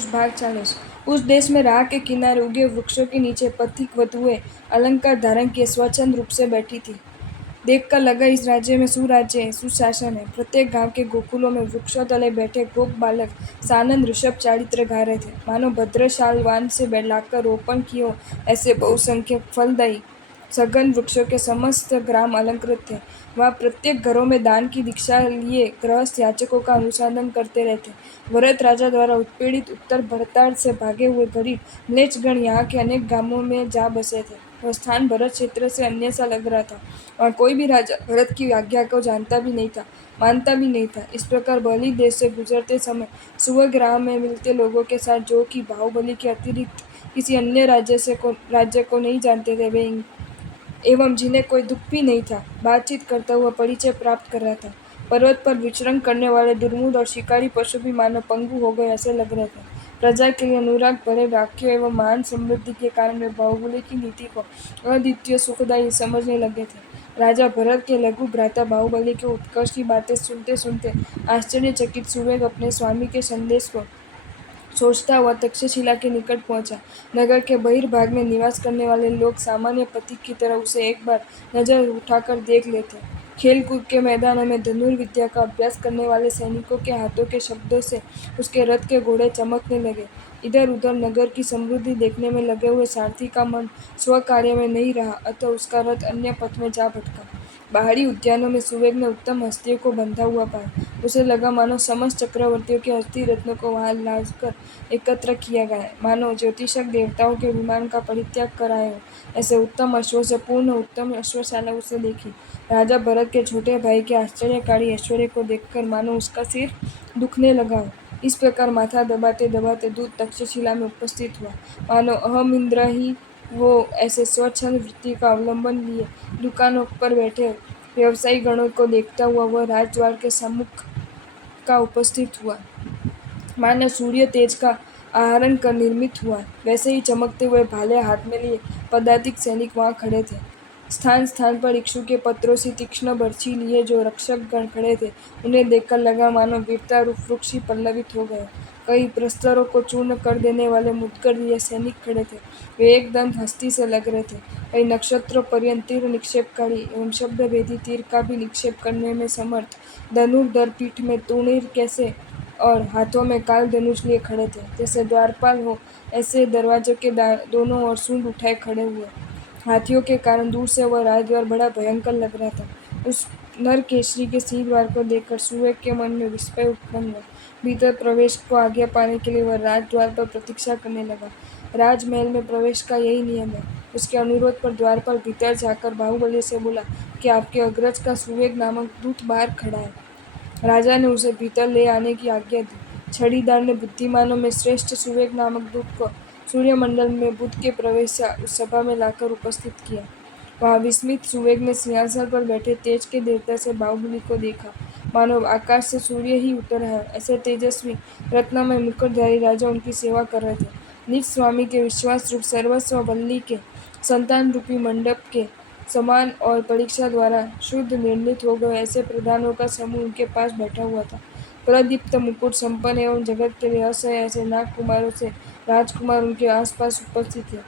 धनुष भाग 40। उस देश में राह के किनारे उगे वृक्षों के नीचे पथिक वधुएं अलंकार धारण किए स्वच्छंद रूप से बैठी थी। देखकर लगा इस राज्य में सुराज्य है, सुशासन है। प्रत्येक गांव के गोकुलों में वृक्षों तले बैठे गोप बालक सानंद ऋषभ चारित्र गा रहे थे, मानो भद्रशाल वान से लाकर रोपण किए हो ऐसे बहुसंख्यक फलदायी सघन वृक्षों के समस्त ग्राम अलंकृत थे। वहाँ प्रत्येक घरों में दान की दीक्षा लिए गृहस्थ याचकों का अनुसंधान करते रहते। भरत राजा द्वारा उत्पीड़ित उत्तर भरताड़ से भागे हुए गरीब म्लेच्छगण यहाँ के अनेक गांवों में जा बसे थे। वह स्थान भरत क्षेत्र से अन्य सा लग रहा था। वहाँ कोई भी राजा भरत की आज्ञा को जानता भी नहीं था, मानता भी नहीं था। इस प्रकार बलि देश से गुजरते समय सुवग राह में मिलते लोगों के साथ, जो कि बाहुबली के अतिरिक्त किसी अन्य राज्य को नहीं जानते थे, वे एवं जिन्हें कोई दुख भी नहीं था, बातचीत करता हुआ परिचय प्राप्त कर रहा था। पर्वत पर विचरण करने वाले दुर्मुद और शिकारी पशु भी मानो पंगु हो गए ऐसे लग रहे थे। प्रजा के लिए अनुराग भरे वाक्यों एवं महान समृद्धि के कारण वे बाहुबली की नीति को अद्वितीय सुखदायी समझने लगे थे। राजा भरत के लघु भ्राता बाहुबली के उत्कर्ष की बातें सुनते सुनते आश्चर्यचकित सुवेग अपने स्वामी के संदेश को सोचता हुआ तक्षशिला के निकट पहुंचा। नगर के बहिर्भाग में निवास करने वाले लोग सामान्य पथिक की तरह उसे एक बार नजर उठाकर देख लेते। खेल कूद के मैदानों में धनुर्विद्या का अभ्यास करने वाले सैनिकों के हाथों के शब्दों से उसके रथ के घोड़े चमकने लगे। इधर उधर नगर की समृद्धि देखने में लगे हुए सारथी का मन स्व कार्य में नहीं रहा, अतः उसका रथ अन्य पथ में जा भटका। बाहरी उद्यानों में सुवेग ने उत्तम हस्तियों को बंधा हुआ पाया। उसे लगा मानो समस्त चक्रवर्तियों के अस्थि रत्नों को वहां लाकर एकत्र किया गया है, मानो ज्योतिषक देवताओं के विमान का परित्याग कर आए हो। ऐसे उत्तम अश्वों से पूर्ण उत्तम अश्वशाला उसे देखी। राजा भरत के छोटे भाई के आश्चर्यकारी ऐश्वर्य को देखकर मानो उसका सिर दुखने लगा हो। इस प्रकार माथा दबाते दबाते दूत तक्षशिला में उपस्थित हुआ, मानो अहम इंद्र ही हो ऐसे स्वच्छंद वृत्ति का अवलंबन लिए दुकानों पर बैठे व्यवसायी गणों को देखता हुआ वह राजद्वार के सम्मुख का उपस्थित हुआ। मानो सूर्य तेज का आहरण कर निर्मित हुआ, वैसे ही चमकते हुए भाले हाथ में लिए पदातिक सैनिक वहां खड़े थे। स्थान स्थान पर इक्षु के पत्रों से तीक्ष्ण बर्छी लिए जो रक्षक गण खड़े थे, उन्हें देखकर लगा मानो वीरता रूप वृक्ष ही पल्लवित हो गए। कई प्रस्तरों को चूर्ण कर देने वाले मुद्गर लिए सैनिक खड़े थे, वे एकदम हस्ती से लग रहे थे। कई नक्षत्रों पर्यंत तीर निक्षेपकारी एवं शब्दभेदी तीर का भी निक्षेप करने में समर्थ धनुर्धर पीठ में तूणीर कैसे और हाथों में काल धनुष लिए खड़े थे, जैसे द्वारपाल हो ऐसे दरवाजों के दोनों ओर सूंड उठाए खड़े हुए। हाथियों के कारण दूर से वह राजद्वार बड़ा भयंकर लग रहा था। उस नर केसरी के सिंह द्वार को देखकर सुवेग के मन में विस्मय उत्पन्न हुआ। भीतर प्रवेश को आज्ञा पाने के लिए वह राजद्वार पर प्रतीक्षा करने लगा। राजमहल में प्रवेश का यही नियम है। उसके अनुरोध पर द्वारपाल भीतर जाकर बाहुबली से बोला कि आपके अग्रज का सुवेग नामक दूत बाहर खड़ा है। राजा ने उसे भीतर ले आने की आज्ञा दी। छड़ीदार ने बुद्धिमानों में श्रेष्ठ सुवेग नामक दूत को सूर्यमंडल में बुध के प्रवेश से उस सभा में लाकर उपस्थित किया। वहां विस्मित सुवेग ने सिंहासन पर बैठे तेज के देवता से बाहुबली को देखा, मानो आकाश से सूर्य ही उतर है। ऐसे तेजस्वी रत्नमय मुकुटधारी राजा उनकी सेवा कर रहे थे। निज स्वामी के विश्वास रूप सर्वस्व बल्ली के संतान रूपी मंडप के समान और परीक्षा द्वारा शुद्ध निर्णित हो गए ऐसे प्रधानों का समूह उनके पास बैठा हुआ था। प्रदीप्त मुकुट संपन्न एवं जगत के लिए असह्य ऐसे नागकुमारों से राजकुमार उनके आसपास उपस्थित थे।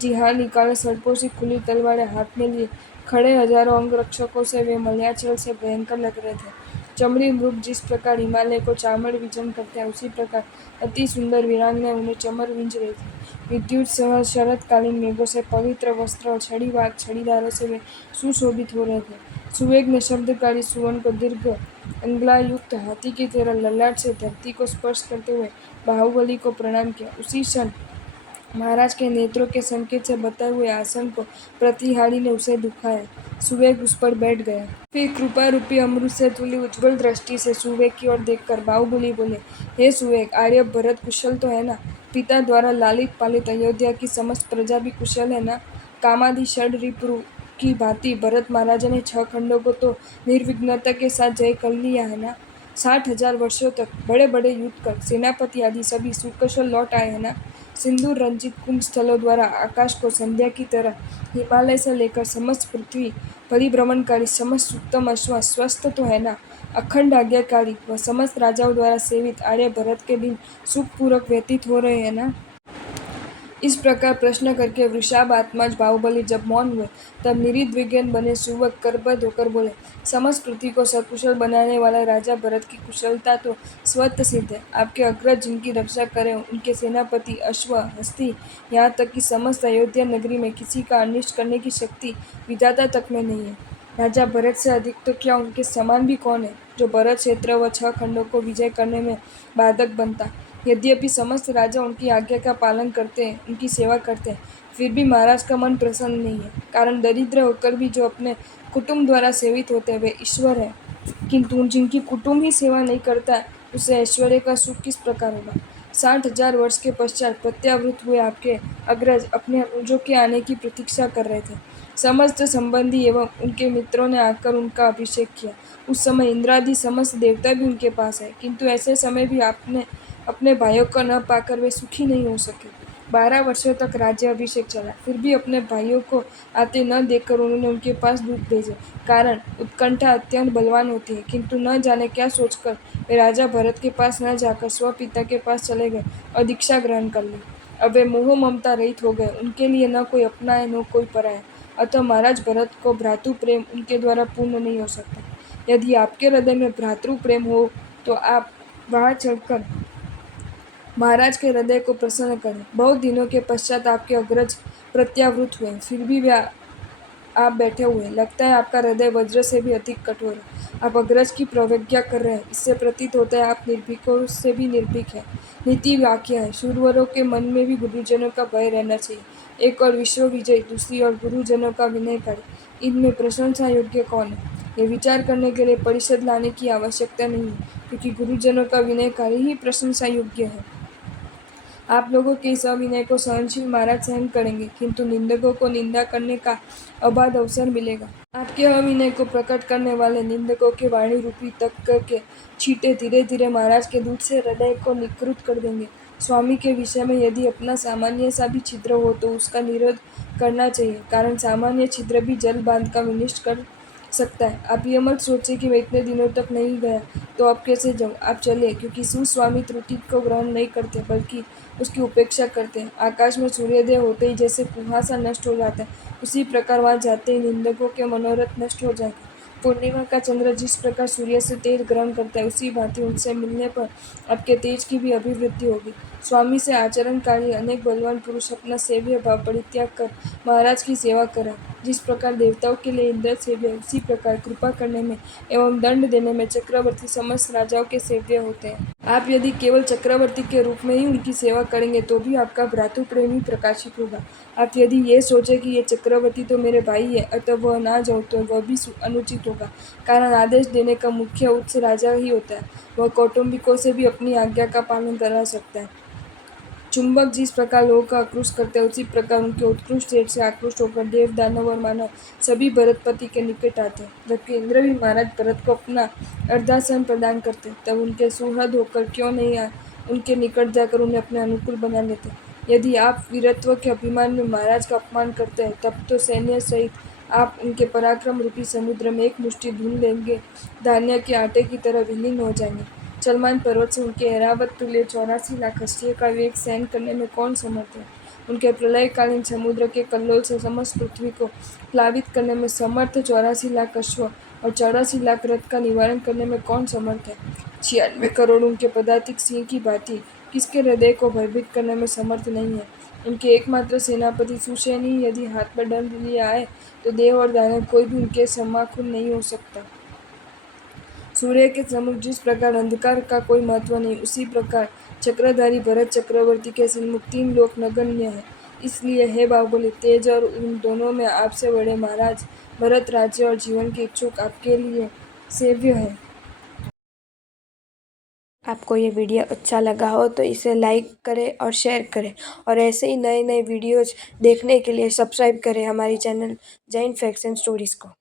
जी हाँ, निकाले सर्पों से खुली तलवारें हाथ में लिए खड़े हजारों अंगरक्षकों से वे मलयाचल से भयंकर लग रहे थे। चमड़ी मृग जिस प्रकार हिमालय को चामड़ विजन करते हैं, उसी प्रकार अति सुंदर वीरांगनाएं उन्हें चमर विंज रही थी। विद्युत सह शरतकालीन मेघों से पवित्र वस्त्र और छड़ीदारों से वे सुशोभित हो रहे थे। सुवेग ने शब्दकारी सुवन को दीर्घ अंगुलायुक्त हाथी की तरह ललाट से धरती को स्पर्श करते हुए बाहुबली को प्रणाम किया। उसी क्षण महाराज के नेत्रों के संकेत से बताए हुए आसन को प्रतिहारी ने उसे दिखाया। सुवेग उस पर बैठ गया। फिर कृपा रूपी अमृत से तुली उज्ज्वल दृष्टि से सुवेग की ओर देखकर बाहुबली बोले, हे सुवेग, आर्य भरत कुशल तो है ना? पिता द्वारा लालित पालित अयोध्या की समस्त प्रजा भी कुशल है ना? कामादि षड रिपु की भांति भरत महाराजा ने 6 खंडों को तो निर्विघ्नता के साथ जय कर लिया है ना? 60,000 वर्षों तक बड़े बड़े युद्ध कर सेनापति आदि सभी सुकुशल लौट आए हैं ना? सिंदूर रंजित कुंभ स्थलों द्वारा आकाश को संध्या की तरह हिमालय से लेकर समस्त पृथ्वी परिभ्रमणकारी, समस्त उत्तम अश्व स्वस्थ तो है ना, अखंड आज्ञाकारी व समस्त राजाओं द्वारा सेवित आर्य भरत के दिन सुखपूर्वक व्यतीत हो रहे हैं ना। इस प्रकार प्रश्न करके वृषभात्मज बाहुबली जब मौन हुए, तब निर्विघ्न बने सुवक करबद्ध होकर बोले, समस्त पृथ्वी को सकुशल बनाने वाला राजा भरत की कुशलता तो स्वतः सिद्ध है। आपके अग्रज जिनकी रक्षा करें, उनके सेनापति अश्व, हस्ती, यहाँ तक कि समस्त अयोध्या नगरी में किसी का अनिष्ट करने की शक्ति विधाता तक में नहीं है। राजा भरत से अधिक तो क्या उनके समान भी कौन है, जो भरत क्षेत्र व 6 खंडों को विजय करने में बाधक बनता। यद्यपि समस्त राजा उनकी आज्ञा का पालन करते हैं, उनकी सेवा करते हैं, फिर भी महाराज का मन प्रसन्न नहीं है। कारण दरिद्र होकर भी जो अपने कुटुंब द्वारा सेवित होते हैं वे ईश्वर है, किंतु जिनकी कुटुंब ही सेवा नहीं करता है, उसे ऐश्वर्य का सुख किस प्रकार होगा। 60,000 वर्ष के पश्चात प्रत्यावृत हुए आपके अग्रज अपने अनुजों के आने की प्रतीक्षा कर रहे थे। समस्त संबंधी एवं उनके मित्रों ने आकर उनका अभिषेक किया। उस समय इंद्रादि समस्त देवता भी उनके पास है, किंतु ऐसे समय भी आपने अपने भाइयों को न पाकर वे सुखी नहीं हो सके। 12 वर्षों तक राज्य अभिषेक चला, फिर भी अपने भाइयों को आते न देखकर उन्होंने उनके पास दूत भेजे। कारण उत्कंठा अत्यंत बलवान होती है, किंतु न जाने क्या सोचकर वे राजा भरत के पास न जाकर स्वपिता के पास चले गए और दीक्षा ग्रहण कर ली। अब वे मोह ममता रहित हो गए, उनके लिए न कोई अपना है न कोई पराया। अतः महाराज भरत को भ्रातृ प्रेम उनके द्वारा पूर्ण नहीं हो सकता। यदि आपके हृदय में भ्रातृ प्रेम हो तो आप वहां चलकर महाराज के हृदय को प्रसन्न करें। बहुत दिनों के पश्चात आपके अग्रज प्रत्यावृत हुए, फिर भी वे आप बैठे हुए, लगता है आपका हृदय वज्र से भी अधिक कठोर है। आप अग्रज की प्रवज्ञा कर रहे हैं, इससे प्रतीत होता है आप निर्भीकों से भी निर्भीक है। नीति वाक्य है, शूरवीरों के मन में भी गुरुजनों का भय रहना चाहिए। एक और विश्व विजय, दूसरी ओर गुरुजनों का विनयकारी, इनमें प्रशंसा योग्य कौन है। ये विचार करने के लिए परिषद लाने की आवश्यकता नहीं है, क्योंकि गुरुजनों का विनयकारी ही प्रशंसा योग्य है। आप लोगों के इस अविनय को सहनशील महाराज सहन करेंगे, किंतु निंदकों को निंदा करने का अबाध अवसर मिलेगा। आपके अविनय को प्रकट करने वाले निंदकों के वाणी रूपी तक के छींटे धीरे धीरे महाराज के दूध से हृदय को निकृत कर देंगे। स्वामी के विषय में यदि अपना सामान्य सा भी छिद्र हो तो उसका निरोध करना चाहिए, कारण सामान्य छिद्र भी जल बांध का विनिष्ट कर सकता है। आप ये मत सोचिए कि मैं इतने दिनों तक नहीं गया तो अब कैसे जाऊँ। आप चलिए, क्योंकि सुस्वामी त्रुटि को ग्रहण नहीं करते बल्कि उसकी उपेक्षा करते हैं। आकाश में सूर्योदय होते ही जैसे कुहासा नष्ट हो जाता है, उसी प्रकार वहाँ जाते ही निंदकों के मनोरथ नष्ट हो जाएंगे। पूर्णिमा का चंद्र जिस प्रकार सूर्य से तेज ग्रहण करता है, उसी भांति उनसे मिलने पर आपके तेज की भी अभिवृद्धि होगी। स्वामी से आचरणकारी अनेक बलवान पुरुष अपना सेव्य भाव परित्याग कर महाराज की सेवा करें। जिस प्रकार देवताओं के लिए इंद्र सेव्य, उसी प्रकार कृपा करने में एवं दंड देने में चक्रवर्ती समस्त राजाओं के सेव्य होते हैं। आप यदि केवल चक्रवर्ती के रूप में ही उनकी सेवा करेंगे तो भी आपका भ्रातृ प्रेम ही प्रकाशित होगा। आप यदि ये सोचें कि ये चक्रवर्ती तो मेरे भाई है, अतः वह ना जाओ, तो वह भी अनुचित होगा। कारण आदेश देने का मुख्य उच्च राजा ही होता है, वह कौटुंबिकों से भी अपनी आज्ञा का पालन करा सकता है। चुंबक जिस प्रकार लोगों का आकृष्ट करते हैं, उसी प्रकार उनके उत्कृष्ट तेज से आकृष्ट होकर देव, दानव और मानव सभी भरतपति के निकट आते हैं। जबकि इंद्र भी महाराज भरत को अपना अर्धासन प्रदान करते, तब उनके सुहृद होकर क्यों नहीं उनके निकट जाकर उन्हें अपने अनुकूल बना लेते। यदि आप वीरत्व के अभिमान में महाराज का अपमान करते हैं, तब तो सैन्य सहित आप उनके पराक्रम रूपी समुद्र में एक मुट्ठी धूल लेंगे, धान्य के आटे की तरह विलीन हो जाएंगे। चलमान पर्वत से उनके ऐरावत तुल्य 84 लाख हस्तियों का वेग सहन करने में कौन समर्थ है। उनके प्रलयकालीन समुद्र के कल्लोल से समस्त पृथ्वी को प्लावित करने में समर्थ 84 लाख अश्व और 84 लाख रथ का निवारण करने में कौन समर्थ है। 96 करोड़ उनके पदातिक सिंह की भांति किसके हृदय को भयभीत करने में समर्थ नहीं है। उनके एकमात्र सेनापति सुसैनी यदि हाथ में दंड लिए आए तो देव और दानव कोई भी उनके समाकुल नहीं हो सकता। सूर्य के सम्मुख जिस प्रकार अंधकार का कोई महत्व नहीं, उसी प्रकार चक्रधारी भरत चक्रवर्ती के सम्मुख 3 लोक नगण्य है। इसलिए हे बाहुबली, तेज और उन दोनों में आपसे बड़े महाराज भरत राज्य और जीवन के इच्छुक आपके लिए सेव्य है। आपको ये वीडियो अच्छा लगा हो तो इसे लाइक करें और शेयर करें, और ऐसे ही नए नए वीडियोज़ देखने के लिए सब्सक्राइब करें हमारी channel Jain facts and stories को।